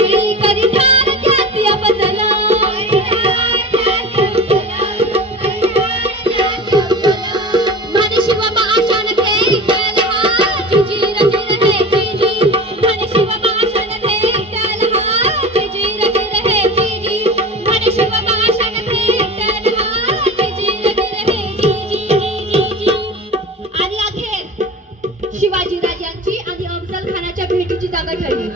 वेळी करी ठार ध्यासी अफजल म्हणे शिवबा आशान थे इटलहा जिजी रजी रहे जिजी म्हणे शिवबा आशान थे इटलहा जिजी रजी रहे जिजी म्हणे शिवबा आशान थे इटलहा जिजी रजी रहे जिजी आणि अखेर शिवाजी राजांची आणि अफजल खानाच्या भेटीची जागा ठरली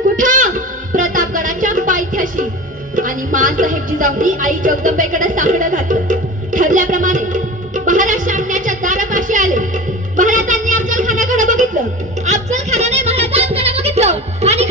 कुठं प्रतापगडाच्या पायथ्याशी आणि माँसाहेब जिजाऊंनी आई जगदंबेकडे साकडं घातलं ठरल्याप्रमाणे महाराज आणण्याच्या दारापाशी आले महाराजांनी अफजल खानाकडे बघितलं अफजल खानाने महाराजांकडे बघितलं आणि